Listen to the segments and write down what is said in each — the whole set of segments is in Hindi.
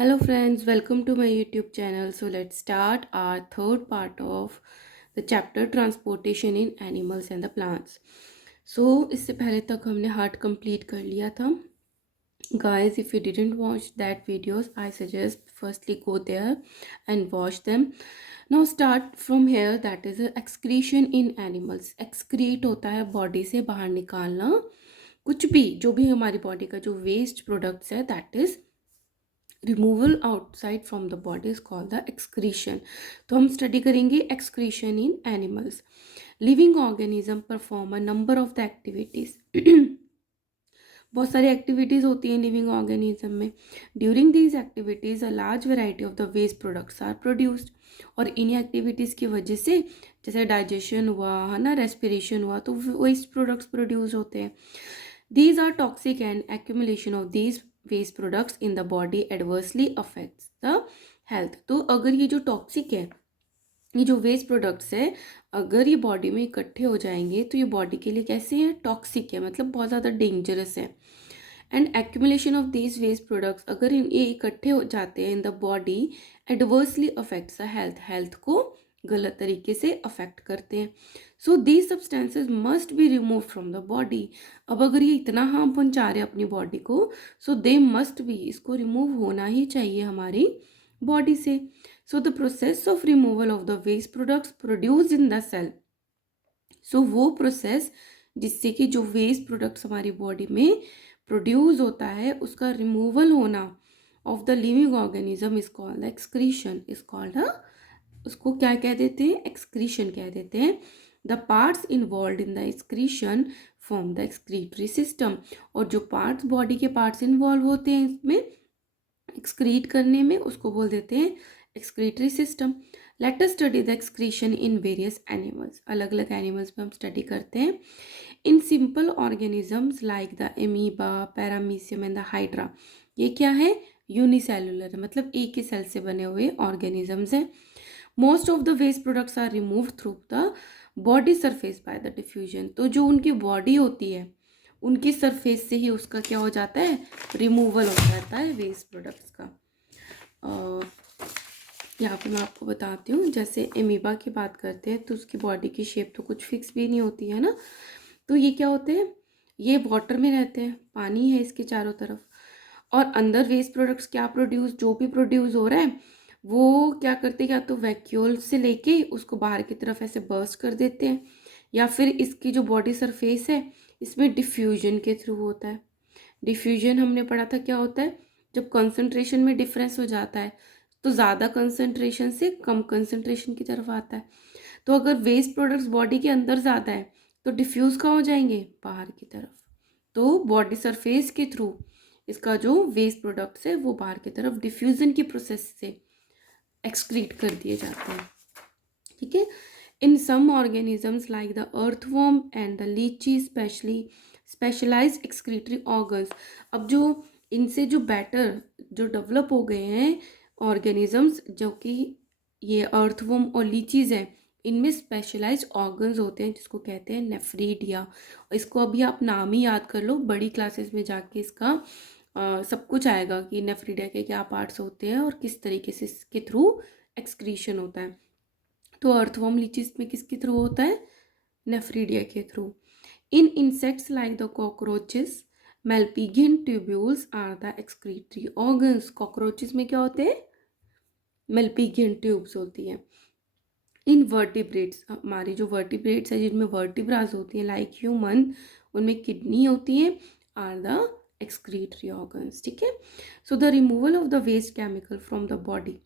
Hello friends, welcome to my YouTube channel. So let's start our third part of the chapter transportation in animals and the plants. So इससे पहले तक हमने हार्ट कंप्लीट कर लिया था. Guys, if you didn't watch that videos, I suggest firstly go there and watch them. Now start from here, that is excretion in animals. Excrete होता है बॉडी से बाहर निकालना कुछ भी जो भी हमारी बॉडी का जो वेस्ट प्रोडक्ट्स है, that is removal outside from the body is called the excretion. तो हम स्टडी करेंगे excretion in animals. Living organism perform a number of the activities. बहुत सारी एक्टिविटीज़ होती हैं लिविंग ऑर्गेनिज्म में. During these activities a large variety of the waste products are produced. और इन एक्टिविटीज़ की वजह से जैसे डाइजेशन हुआ है ना, रेस्पिरेशन हुआ, तो वेस्ट प्रोडक्ट्स प्रोड्यूस होते हैं. These are toxic and accumulation of these waste products in the body adversely affects the health. तो अगर ये जो टॉक्सिक है, ये जो वेस्ट प्रोडक्ट्स है, अगर ये बॉडी में इकट्ठे हो जाएंगे तो ये बॉडी के लिए कैसे हैं, टॉक्सिक है, मतलब बहुत ज़्यादा डेंजरस है. And accumulation of these waste products, अगर ये इकट्ठे हो जाते हैं in the body, adversely affects the health. Health को गलत तरीके से अफेक्ट करते हैं. So these substances must be remove from the body. अब अगर ये इतना हार्म पहुंचा रहे हैं अपनी बॉडी को, सो दे मस्ट बी, इसको रिमूव होना ही चाहिए हमारी बॉडी से. So the process of removal of the waste products produced in the cell. So वो प्रोसेस जिससे कि जो वेस्ट प्रोडक्ट्स हमारी बॉडी में प्रोड्यूस होता है, उसका रिमूवल होना of the living organism is called excretion. Is called उसको क्या कह देते हैं, एक्सक्रीशन कह देते हैं. The parts involve in the excretion form the excretory system. और जो पार्ट्स, बॉडी के पार्ट्स इन्वॉल्व होते हैं इसमें एक्सक्रीट करने में, उसको बोल देते हैं excretory system. Let us study the excretion in various animals. अलग अलग एनिमल्स में हम स्टडी करते हैं. In simple organisms like the amoeba, paramecium and the hydra. ये क्या है, यूनिसेलुलर, मतलब एक ही सेल से बने हुए ऑर्गेनिजम्स हैं. Most of the waste products are remove through the body surface by the diffusion. तो जो उनकी बॉडी होती है, उनकी सरफेस से ही उसका क्या हो जाता है, रिमूवल हो जाता है वेस्ट प्रोडक्ट्स का. यहाँ पे मैं आपको बताती हूँ. जैसे एमीबा की बात करते हैं तो उसकी बॉडी की शेप तो कुछ फिक्स भी नहीं होती है ना. तो ये क्या होते हैं, ये वाटर में रहते हैं, पानी है इसके चारों तरफ, और अंदर वेस्ट प्रोडक्ट्स क्या प्रोड्यूस, जो भी प्रोड्यूस हो रहा है वो क्या करते हैं, या तो वैक्यूल से लेके उसको बाहर की तरफ ऐसे बर्स्ट कर देते हैं, या फिर इसकी जो बॉडी सरफेस है इसमें डिफ्यूजन के थ्रू होता है. डिफ्यूजन हमने पढ़ा था क्या होता है, जब कंसंट्रेशन में डिफरेंस हो जाता है तो ज़्यादा कंसंट्रेशन से कम कंसंट्रेशन की तरफ आता है. तो अगर वेस्ट प्रोडक्ट्स बॉडी के अंदर ज़्यादा है तो डिफ्यूज़ कहाँ हो जाएंगे, बाहर की तरफ. तो बॉडी सरफेस के थ्रू इसका जो वेस्ट प्रोडक्ट्स है वो बाहर की तरफ डिफ्यूज़न की प्रोसेस से एक्सक्रीट कर दिए जाते हैं. ठीक है. In some organisms like the earthworm and the leech specially specialised excretory organs. अब जो इनसे जो बेटर जो डेवलप हो गए हैं ऑर्गेनिजम्स, जो कि ये अर्थवॉर्म और लीचीज हैं, इनमें स्पेशलाइज्ड ऑर्गन्स होते हैं जिसको कहते हैं नेफ्रीडिया. इसको अभी आप नाम ही याद कर लो, बड़ी क्लासेस में जाके इसका सब कुछ आएगा कि नेफ्रीडिया के क्या पार्ट्स होते हैं और किस तरीके से इसके थ्रू एक्सक्रीशन होता है. तो अर्थवॉर्म लीचीज में किसके थ्रू होता है, नेफ्रीडिया के through. In insects like the cockroaches, Malpighian tubules are the excretory organs. Cockroaches में क्या होते हैं, मेल्पिगियन ट्यूब्स होती हैं. इन वर्टिब्रेट्स, हमारी जो वर्टिब्रेट्स है जिनमें वर्टिब्रास होती हैं लाइक ह्यूमन, उनमें किडनी होती है, आर द एक्सक्रीटरी ऑर्गन्स. ठीक है. So the removal of the waste chemical from the body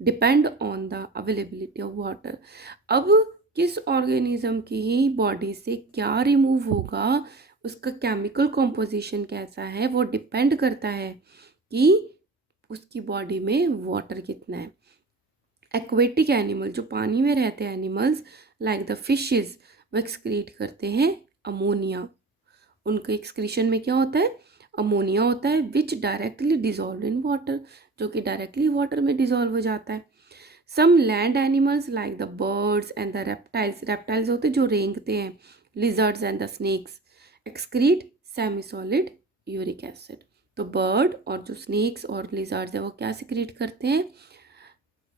depend on the availability of water. अब किस ऑर्गेनिज्म की ही बॉडी से क्या रिमूव होगा, उसका केमिकल कॉम्पोजिशन कैसा है, वो डिपेंड करता है कि उसकी बॉडी में वाटर कितना है. एक्वेटिक एनिमल, जो पानी में रहते हैं एनिमल्स लाइक द फिशेस, वो एक्सक्रीट करते हैं अमोनिया. उनके एक्सक्रीशन में क्या होता है, अमोनिया होता है, which directly dissolve in water, जो कि डायरेक्टली वाटर में डिजॉल्व हो जाता है. Some land animals like the birds and the reptiles, reptiles होते हैं जो रेंगते हैं, lizards and the snakes, excrete semi solid uric acid. तो बर्ड और जो स्नेक्स और लिजर्ड्स है वो क्या सिक्रीट करते हैं,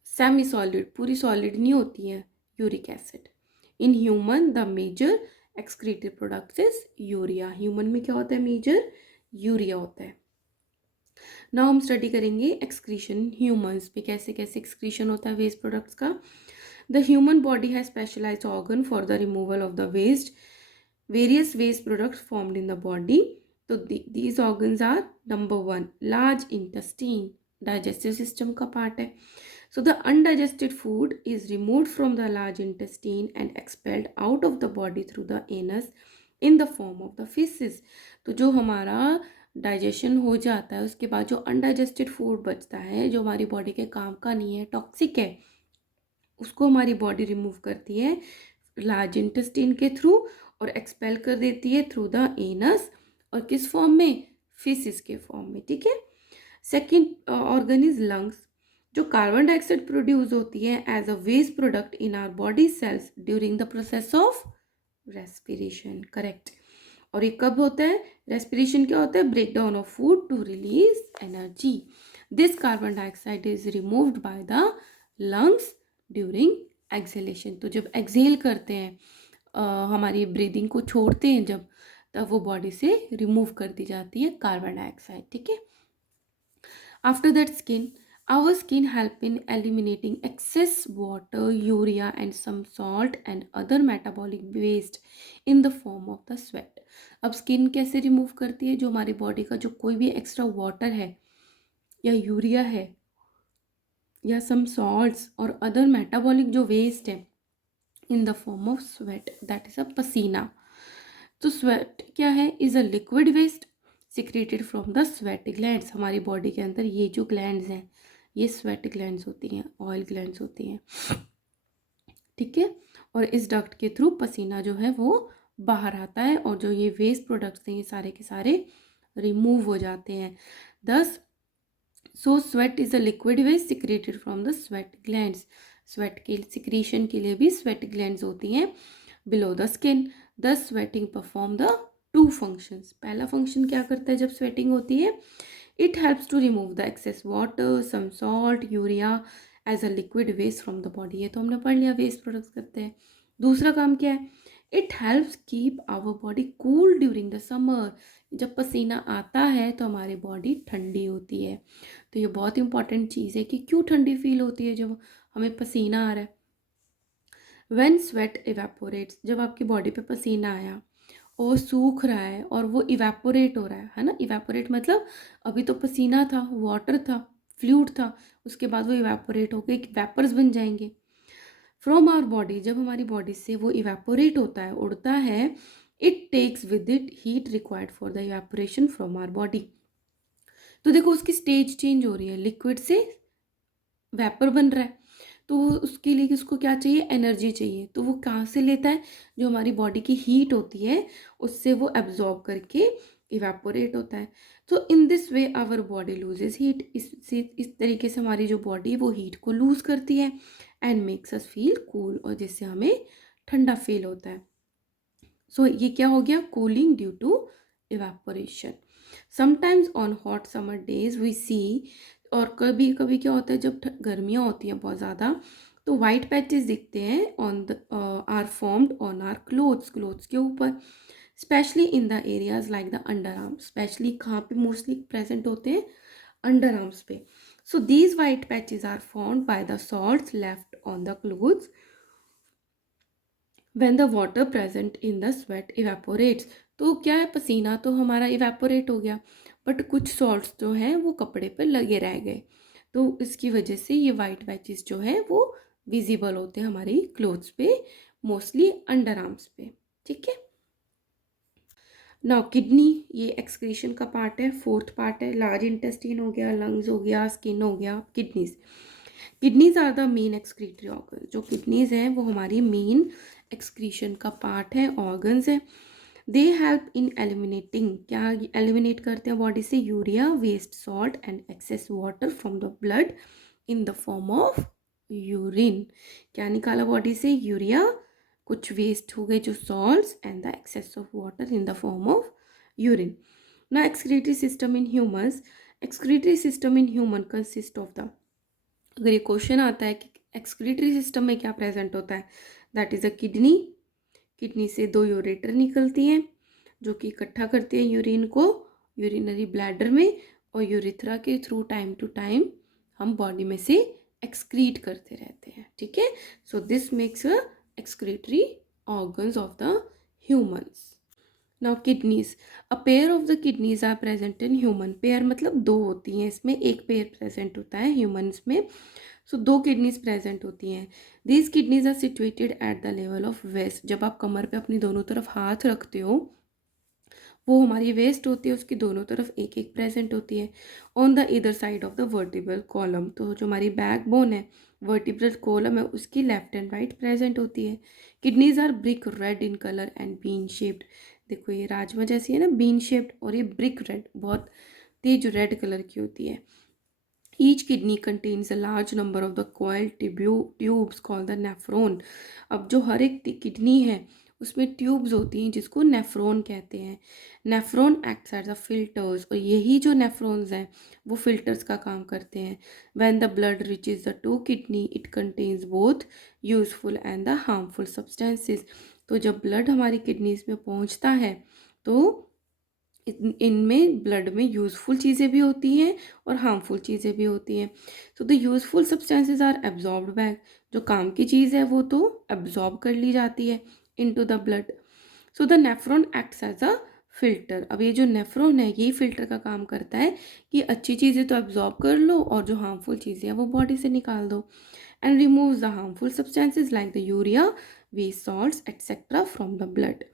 सेमी सॉलिड, पूरी सॉलिड नहीं होती है, uric acid. In human the major excreted products is urea. Human में क्या होता है, मेजर यूरिया होता है। नाउ हम स्टडी करेंगे एक्सक्रीशन ह्यूमंस पे, कैसे कैसे एक्सक्रीशन होता है वेस्ट प्रोडक्ट्स का। The human body has specialised organ for the removal of the waste, various waste products formed in the body. तो these organs are, number one, large intestine, digestive system का पार्ट है। So the undigested food is removed from the large intestine and expelled out of the body through the anus in the form of the feces. तो जो हमारा डाइजेशन हो जाता है उसके बाद जो अनडाइजेस्टेड फूड बचता है, जो हमारी बॉडी के काम का नहीं है, टॉक्सिक है, उसको हमारी बॉडी रिमूव करती है लार्ज इंटेस्टाइन के थ्रू और एक्सपेल कर देती है थ्रू द एनस, और किस फॉर्म में, फीसिस के फॉर्म में। ठीक है। सेकेंड ऑर्गन इज लंग्स, जो कार्बन डाइऑक्साइड प्रोड्यूस होती है as a waste product in our body cells during the process of respiration. Correct. और ये कब होता है, रेस्पिरेशन क्या होता है, break down of food to release energy. This carbon dioxide is removed by the lungs during exhalation. तो जब एक्सहेल करते हैं, हमारी ब्रीदिंग को छोड़ते हैं जब, तब वो बॉडी से रिमूव कर दी जाती है कार्बन डाइऑक्साइड। ठीक है। After that skin, our skin help in eliminating excess water, urea and some salt and other metabolic waste in the form of the sweat. अब स्किन कैसे रिमूव करती है, जो हमारी बॉडी का जो कोई भी एक्स्ट्रा वाटर है या यूरिया है या सम सॉल्ट्स और अदर मेटाबॉलिक जो वेस्ट है in the form of sweat, that is a पसीना। तो स्वेट क्या है, is a liquid waste secreted from the sweat glands. हमारी बॉडी के अंदर ये जो ग्लैंड्स हैं ये स्वेट ग्लैंड्स होती हैं, ऑयल ग्लैंड्स होती हैं। ठीक है। और इस डक्ट के थ्रू पसीना जो है वो बाहर आता है और जो ये वेस्ट प्रोडक्ट्स हैं ये सारे के सारे रिमूव हो जाते हैं। दस, so sweat is a liquid waste secreted from the sweat glands. Sweat के सिक्रीशन के लिए भी स्वेट ग्लैंड्स होती हैं below the skin. The sweating perform the two functions. पहला फंक्शन क्या करता है जब स्वेटिंग होती है, it helps to remove the excess water, some salt, urea as a liquid waste from the body। ये तो हमने पढ़ लिया वेस्ट प्रोडक्ट्स करते हैं। दूसरा काम क्या है, it helps keep our body cool during the summer। जब पसीना आता है तो हमारी बॉडी ठंडी होती है। तो ये बहुत इंपॉर्टेंट चीज़ है कि क्यों ठंडी फील होती है जब हमें पसीना आ रहा है। When sweat evaporates, जब आपकी बॉडी पे पसीना आया और सूख रहा है और वो इवेपोरेट हो रहा है ना, इवेपोरेट मतलब अभी तो पसीना था, वाटर था, फ्लूइड था, उसके बाद वो इवेपोरेट हो गए, वेपर्स बन जाएंगे फ्रॉम आवर बॉडी। जब हमारी बॉडी से वो इवेपोरेट होता है, उड़ता है, it takes with it heat required for the evaporation from our body. तो देखो उसकी स्टेज चेंज हो रही है, लिक्विड से वेपर बन रहा है, तो उसके लिए किसको क्या चाहिए, एनर्जी चाहिए। तो वो कहाँ से लेता है, जो हमारी बॉडी की हीट होती है उससे वो एब्जॉर्ब करके इवेपोरेट होता है। तो in this way our body loses heat, इस तरीके से हमारी जो बॉडी वो हीट को लूज करती है and makes us feel cool, और जिससे हमें ठंडा फील होता है। सो ये क्या हो गया, cooling due to evaporation. Sometimes on hot summer days we see, और कभी कभी क्या होता है जब गर्मियाँ होती हैं बहुत ज़्यादा, तो वाइट पैचेस दिखते हैं on the are formed on our clothes के ऊपर, specially in the areas like the under arms. Specially कहाँ पे मोस्टली प्रेजेंट होते हैं, अंडर आर्म्स पे। So these white patches are formed by the salts left on the clothes when the water present in the sweat evaporates। तो क्या है, पसीना तो हमारा इवेपोरेट हो गया, बट कुछ सॉल्ट्स जो हैं वो कपड़े पर लगे रह गए, तो इसकी वजह से ये वाइट पैचेस जो है वो विजिबल होते हैं हमारी क्लोथ्स पे, मोस्टली अंडर आर्म्स पे। ठीक है। नाउ किडनी, ये एक्सक्रीशन का पार्ट है, फोर्थ पार्ट है। लार्ज इंटेस्टाइन हो गया, लंग्स हो गया, स्किन हो गया, kidneys. Kidneys are the main excretory organ. जो किडनीज हैं वो हमारी मेन एक्सक्रीशन का पार्ट है, ऑर्गन्स है। दे हेल्प इन एलिमिनेटिंग, क्या एलिमिनेट करते हैं बॉडी से, urea, waste salt and excess water from the blood in the form of urine. क्या निकाला बॉडी से, यूरिया, कुछ वेस्ट हो गए जो salts and the excess of water in the form of urine. Now excretory system in humans, excretory system in human consist of the, अगर ये क्वेश्चन आता है कि एक्सक्रीटरी सिस्टम में क्या प्रेजेंट होता है, that is a kidney. Kidney से दो यूरेटर निकलती हैं जो कि इकट्ठा करती है यूरिन को यूरिनरी ब्लैडर में, और यूरिथ्रा के थ्रू टाइम टू टाइम हम बॉडी में से एक्सक्रीट करते रहते हैं, ठीक है। So this makes a excretory organs of the humans. Now kidneys, a pair of the kidneys are present in human. Pair मतलब दो होती हैं, इसमें एक पेयर प्रेजेंट होता है ह्यूमंस में। सो दो किडनीज प्रेजेंट होती हैं। These kidneys are situated at the level of waist. जब आप कमर पे अपनी दोनों तरफ हाथ रखते हो, वो हमारी वेस्ट होती है, उसकी दोनों तरफ एक एक प्रेजेंट होती है। ऑन द इधर side of the vertebral column, तो जो हमारी बैक बोन है, वर्टिब्रल कॉलम है, उसकी लेफ्ट एंड राइट प्रेजेंट होती है। Kidneys are brick red in colour and bean shaped. देखो ये राजमा जैसी है ना, बीन शेप्ड, और ये ब्रिक रेड, बहुत तेज रेड कलर की होती है। Each kidney contains a large number of the coiled tubes called the nephron। अब जो हर एक किडनी है उसमें ट्यूब्स होती हैं जिसको नेफ्रॉन कहते हैं। Nephron acts as a filters, और यही जो नेफ्रॉन्स हैं वो फिल्टर्स का काम करते हैं। When the blood reaches the two kidney it contains both useful and the harmful substances. तो जब ब्लड हमारी किडनीज में पहुंचता है तो इनमें ब्लड में यूज़फुल चीज़ें भी होती हैं और हार्मफुल चीज़ें भी होती हैं। So the useful substances are absorbed back. जो काम की चीज़ है वो तो एब्जॉर्ब कर ली जाती है into the blood. So the nephron acts as a filter. अब ये जो नेफ्रॉन है यही फिल्टर का काम करता है कि अच्छी चीज़ें तो एब्जॉर्ब कर लो और जो हार्मफुल चीज़ें हैं वो बॉडी से निकाल दो, and removes the harmful substances like the urea, waste salts etcetera from the blood.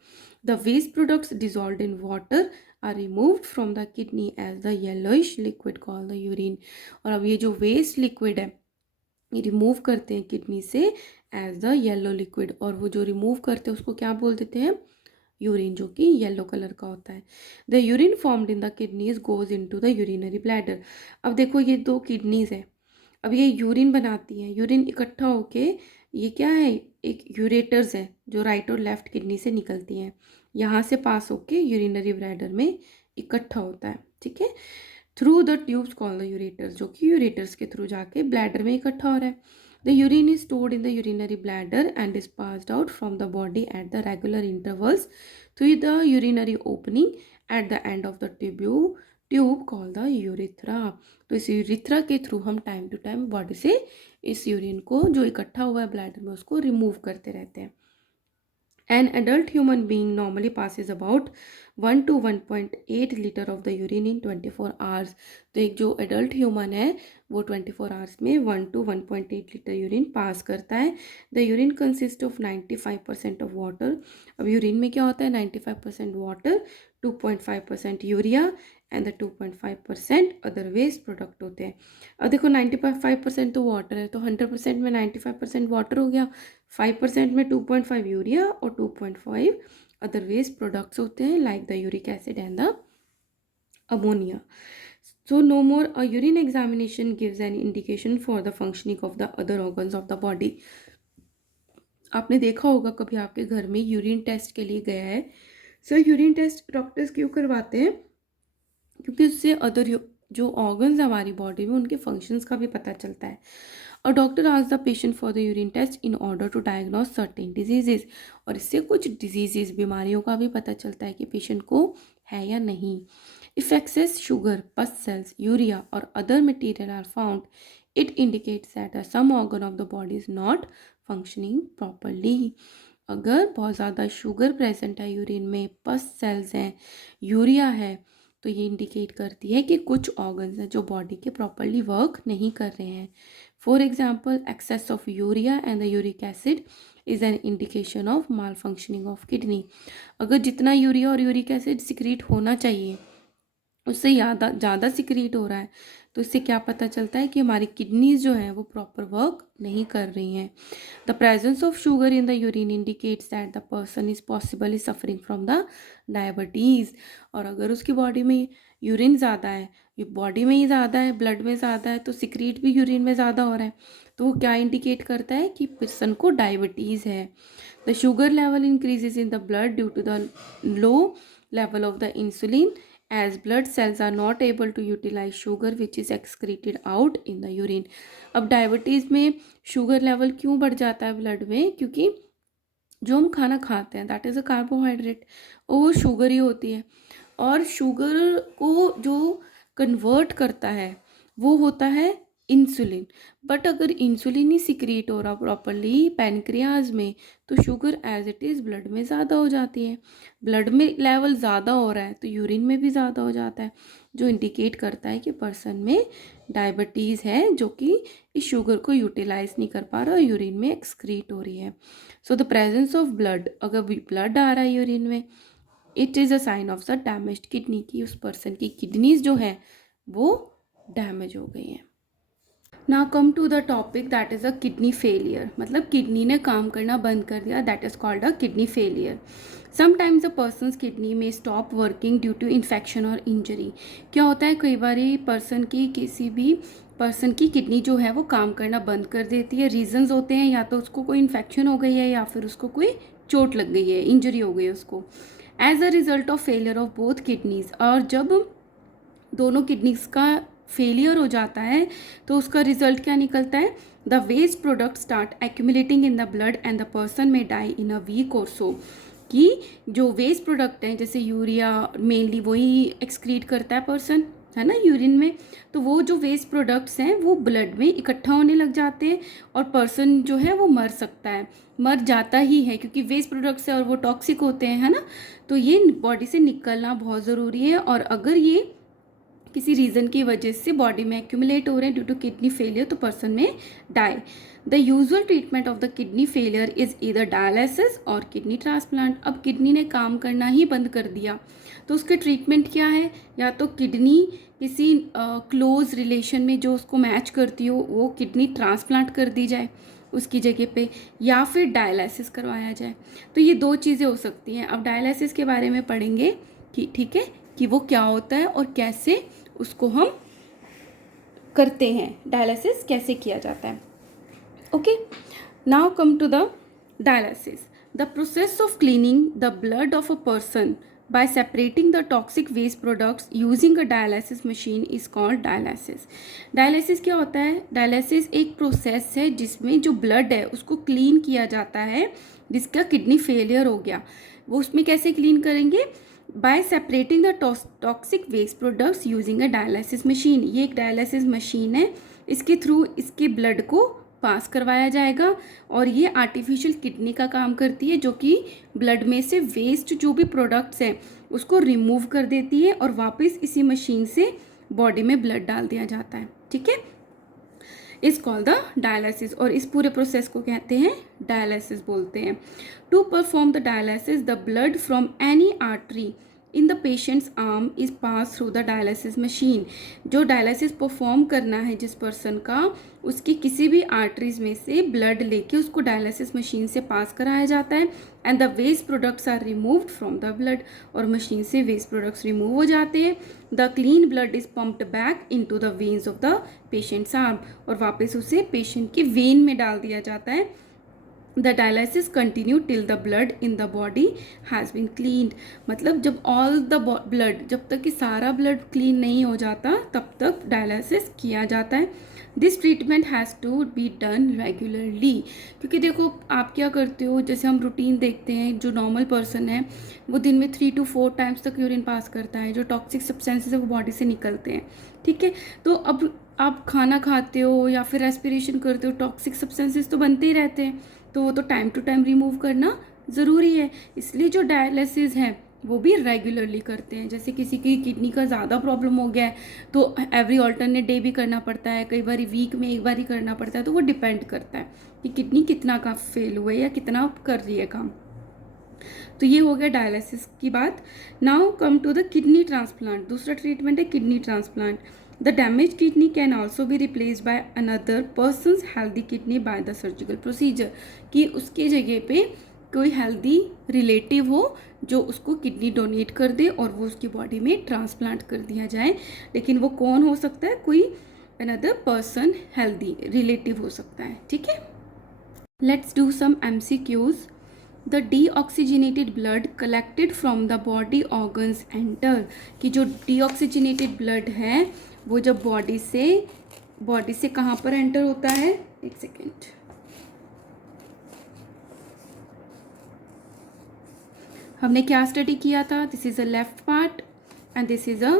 The waste products dissolved in water are removed from the kidney as the yellowish liquid called the urine। और अब ये जो वेस्ट लिक्विड है ये रिमूव करते हैं किडनी से एज द येलो लिक्विड, और वो जो रिमूव करते हैं उसको क्या बोल देते हैं, यूरिन, जो कि येलो कलर का होता है। The urine formed in the kidneys goes into the urinary bladder. अब देखो ये दो किडनीज है, अब ये यूरिन बनाती हैं, यूरिन इकट्ठा होके ये क्या है, एक यूरेटर्स है जो राइट और लेफ्ट किडनी से निकलती हैं, यहाँ से पास होके यूरिनरी ब्लैडर में इकट्ठा होता है, ठीक है। Through the tubes called the ureters, जो कि यूरेटर्स के थ्रू जाके ब्लैडर में इकट्ठा हो रहा है। The urine is stored in the urinary bladder and is passed out from the body at the regular intervals through the urinary opening at the end of the tube called the urethra. तो इस यूरिथ्रा के थ्रू हम टाइम टू टाइम बॉडी से इस यूरिन को जो इकट्ठा हुआ है ब्लैडर में उसको रिमूव करते रहते हैं। An adult human being normally passes about 1 to 1.8 litre of the urine in 24 hours. तो एक जो एडल्ट ह्यूमन है वो 24 आवर्स में 1 to 1.8 लीटर यूरिन पास करता है। The urine consist of 95% of water. अब यूरिन में क्या होता है, 95% water, 2.5% urea and the 2.5% other waste product होते हैं। अब देखो 95% तो वाटर है, तो 100% में 95% वाटर हो गया, 5% में 2.5 यूरिया और 2.5 अदर वेस्ट प्रोडक्ट्स होते हैं like the uric acid and the ammonia. So no more a urine examination gives an indication for the functioning of the other organs of the body। आपने देखा होगा कभी आपके घर में यूरिन टेस्ट के लिए गया है। सो यूरिन टेस्ट डॉक्टर्स क्यों करवाते हैं, क्योंकि उससे अदर जो ऑर्गन्स हमारी बॉडी में उनके फंक्शंस का भी पता चलता है। और डॉक्टर आज the patient for the urine test in order to diagnose certain diseases. और इससे कुछ डिजीजेज बीमारियों का भी पता चलता है कि पेशेंट को है या नहीं। If excess sugar, pus cells, urea और other material are found it indicates that some organ of the body is not functioning properly. अगर बहुत ज़्यादा शुगर प्रेजेंट है यूरिन में, पस सेल्स हैं, यूरिया है, तो ये इंडिकेट करती है कि कुछ ऑर्गन्स हैं जो बॉडी के प्रॉपरली वर्क नहीं कर रहे हैं। For example excess of urea and the uric acid is an indication of malfunctioning of kidney. अगर जितना यूरिया और यूरिक एसिड सिक्रीट होना चाहिए उससे ज़्यादा सिक्रीट हो रहा है, तो इससे क्या पता चलता है कि हमारी किडनीज जो हैं वो प्रॉपर वर्क नहीं कर रही हैं। The presence of sugar in the urine indicates that the person is possibly suffering from the diabetes. और अगर उसकी बॉडी में यूरिन ज़्यादा है, बॉडी में ही ज़्यादा है, ब्लड में ज़्यादा है, तो सिक्रीट भी यूरिन में ज़्यादा हो रहा है, तो वो क्या इंडिकेट करता है कि पर्सन को डायबिटीज़ है। The sugar level increases in the blood due to the low level of the insulin as blood cells are not able to utilize sugar which is excreted out in the urine. अब डायबिटीज़ में शुगर लेवल क्यों बढ़ जाता है ब्लड में? क्योंकि जो हम खाना खाते हैं दैट इज़ अ कार्बोहाइड्रेट, और वो शुगर ही होती है, और शुगर को जो कन्वर्ट करता है वो होता है इंसुलिन। बट अगर इंसुलिन ही सिक्रीट हो रहा प्रॉपरली पैनक्रियाज में, तो sugar as it is blood में ज़्यादा हो जाती है। ब्लड में लेवल ज़्यादा हो रहा है तो यूरिन में भी ज़्यादा हो जाता है, जो इंडिकेट करता है कि पर्सन में डायबिटीज़ है, जो कि इस शुगर को यूटिलाइज नहीं कर पा रहा और यूरिन में एक्सक्रीट हो रही है। So the presence of blood, अगर ब्लड आ रहा है यूरिन में, it is a sign of the damaged kidney, की उस पर्सन की किडनीज जो है वो डैमेज हो गई हैं। Now come to the topic that is a kidney failure, मतलब किडनी ने काम करना बंद कर दिया, that is called a kidney failure. Sometimes a person's kidney में stop working due to infection और इंजरी। क्या होता है, कई बार पर्सन की किसी भी पर्सन की किडनी जो है वो काम करना बंद कर देती है। रीजंस होते हैं या तो उसको कोई इन्फेक्शन हो गई है या फिर उसको कोई चोट लग गई है, इंजरी हो गई है उसको, as a result of failure of both kidneys. और जब दोनों किडनीज का फेलियर हो जाता है तो उसका रिजल्ट क्या निकलता है? The waste product start accumulating in the blood and the person may die in a week or so. कि जो वेस्ट प्रोडक्ट हैं, जैसे यूरिया मेनली वही एक्सक्रीट करता है पर्सन, है ना, यूरिन में, तो वो जो वेस्ट प्रोडक्ट्स हैं वो ब्लड में इकट्ठा होने लग जाते हैं और पर्सन जो है वो मर सकता है, मर जाता ही है, क्योंकि वेस्ट प्रोडक्ट्स है और वो टॉक्सिक होते हैं, है ना। तो ये बॉडी से निकलना बहुत ज़रूरी है, और अगर ये किसी रीज़न की वजह से बॉडी में एक्यूमुलेट हो रहे हैं ड्यू टू किडनी फेलियर, तो person may die. The usual treatment of the kidney failure is either dialysis or kidney transplant. अब किडनी ने काम करना ही बंद कर दिया तो उसके ट्रीटमेंट क्या है? या तो किडनी किसी क्लोज रिलेशन में जो उसको मैच करती हो वो किडनी ट्रांसप्लांट कर दी जाए उसकी जगह पे, या फिर डायलिसिस करवाया जाए। तो ये दो चीज़ें हो सकती हैं। अब डायलिसिस के बारे में पढ़ेंगे कि ठीक है कि वो क्या होता है और कैसे उसको हम करते हैं, डायलिसिस कैसे किया जाता है। Okay, now come to the dialysis. The process of cleaning the blood of a person by separating the toxic waste products using a dialysis machine is called dialysis. Dialysis क्या होता है? डायलिसिस एक प्रोसेस है जिसमें जो ब्लड है उसको क्लीन किया जाता है जिसका किडनी फेलियर हो गया। वो उसमें कैसे क्लीन करेंगे? By separating the toxic waste products using a dialysis machine. ये एक डायलिसिस मशीन है, इसके थ्रू इसके ब्लड को पास करवाया जाएगा और ये आर्टिफिशियल किडनी का काम करती है, जो कि ब्लड में से वेस्ट जो भी प्रोडक्ट्स हैं उसको रिमूव कर देती है और वापस इसी मशीन से बॉडी में ब्लड डाल दिया जाता है। ठीक है, इज कॉल्ड द डायलिसिस, और इस पूरे प्रोसेस को कहते हैं डायलिसिस बोलते हैं। To perform the dialysis the blood from any artery in the patient's arm is pass through the dialysis machine. जो डायलिसिस परफॉर्म करना है जिस पर्सन का, उसकी किसी भी आर्टरीज में से ब्लड लेके उसको डायलिसिस मशीन से पास कराया जाता है and the waste products are removed from the blood, और मशीन से वेस्ट प्रोडक्ट्स रिमूव हो जाते हैं। The clean blood is pumped back into the veins of the patient's arm, और वापस उसे पेशेंट के वेन में डाल दिया जाता है। The dialysis continue till the blood in the body has been cleaned. मतलब जब ऑल द ब्लड, जब तक कि सारा ब्लड क्लीन नहीं हो जाता तब तक डायलिसिस किया जाता है। This treatment has to be done regularly, क्योंकि देखो आप क्या करते हो, जैसे हम रूटीन देखते हैं, जो नॉर्मल पर्सन है वो दिन में 3 to 4 टाइम्स तक यूरिन पास करता है, जो टॉक्सिक सब्सटेंसेस है वो बॉडी से निकलते हैं। ठीक है, तो अब आप खाना खाते हो या फिर रेस्पिरेशन करते हो, टॉक्सिक सब्सटेंसेस तो बनते ही रहते हैं, तो वो तो टाइम टू टाइम रिमूव करना ज़रूरी है। इसलिए जो डायलिसिस है वो भी रेगुलरली करते हैं। जैसे किसी की किडनी का ज़्यादा प्रॉब्लम हो गया है तो एवरी ऑल्टरनेट डे भी करना पड़ता है, कई बार वीक में एक बार ही करना पड़ता है, तो वो डिपेंड करता है कि किडनी कितना का फेल हुआ है या कितना कर रही है काम। तो ये हो गया डायलिसिस की बात। Now come to the kidney transplant. दूसरा ट्रीटमेंट है kidney transplant. The damage kidney can also be replace by another person's healthy kidney by the surgical procedure, कि उसके जगह पे कोई हेल्दी रिलेटिव हो जो उसको किडनी डोनेट कर दे और वो उसकी बॉडी में ट्रांसप्लांट कर दिया जाए। लेकिन वो कौन हो सकता है? कोई अनदर पर्सन हेल्दी रिलेटिव हो सकता है। ठीक है, let's do some MCQs। The deoxygenated blood collected from the body organs enter, कि जो डीऑक्सीजनेटेड ब्लड है वो जब बॉडी से कहाँ पर एंटर होता है, एक सेकेंड, हमने क्या स्टडी किया था, this is a left part and this is a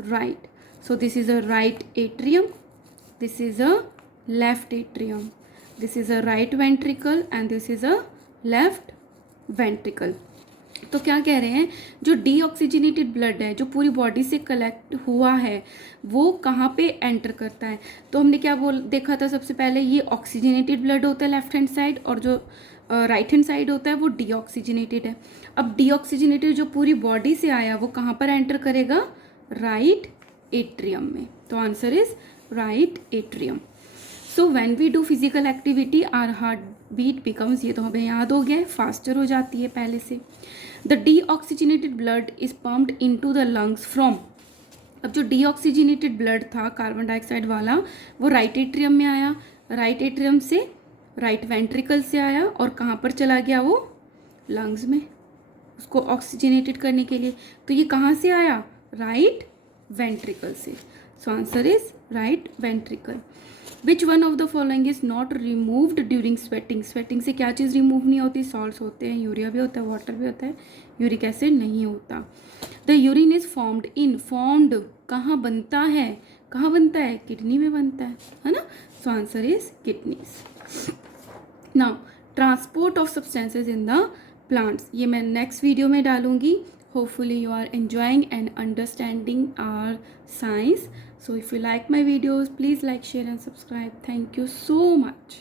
right, so this is a right atrium, this is a left atrium, this is a right ventricle and this is a left ventricle. तो क्या कह रहे हैं, जो डीऑक्सीजनेटेड ब्लड है जो पूरी बॉडी से कलेक्ट हुआ है वो कहाँ पे एंटर करता है, तो हमने क्या देखा था सबसे पहले, ये ऑक्सीजनेटेड ब्लड होता है लेफ्ट हैंड साइड और जो राइट हैंड साइड होता है वो डीऑक्सीजनेटेड है। अब डीऑक्सीजनेटेड जो पूरी बॉडी से आया वो कहाँ पर एंटर करेगा, राइट एट्रियम में, तो answer is right atrium. So when we do physical activity our heart beat becomes, ये तो हमें याद हो गया है, फास्टर हो जाती है पहले से। The deoxygenated blood is pumped into the lungs from, अब जो डीऑक्सीजनेटेड ब्लड था कार्बन डाइऑक्साइड वाला वो राइट एट्रियम में आया, राइट एट्रियम से राइट वेंट्रिकल से आया और कहाँ पर चला गया, वो लंग्स में, उसको ऑक्सीजनेटेड करने के लिए, तो ये कहाँ से आया, राइट वेंट्रिकल से, so answer is right ventricle. Which one of the following is not removed during sweating, sweating से क्या चीज़ रिमूव नहीं होती, सॉल्ट्स होते हैं, यूरिया भी होता है, वाटर भी होता है, यूरिक एसिड नहीं होता। The urine is formed in, formed कहाँ बनता है, कहाँ बनता है, किडनी में बनता है ना, so answer is kidneys. Now transport of substances in the plants, ये मैं नेक्स्ट वीडियो में डालूंगी। Hopefully you are enjoying and understanding our science. So if you like my videos, please like, share and subscribe. Thank you so much.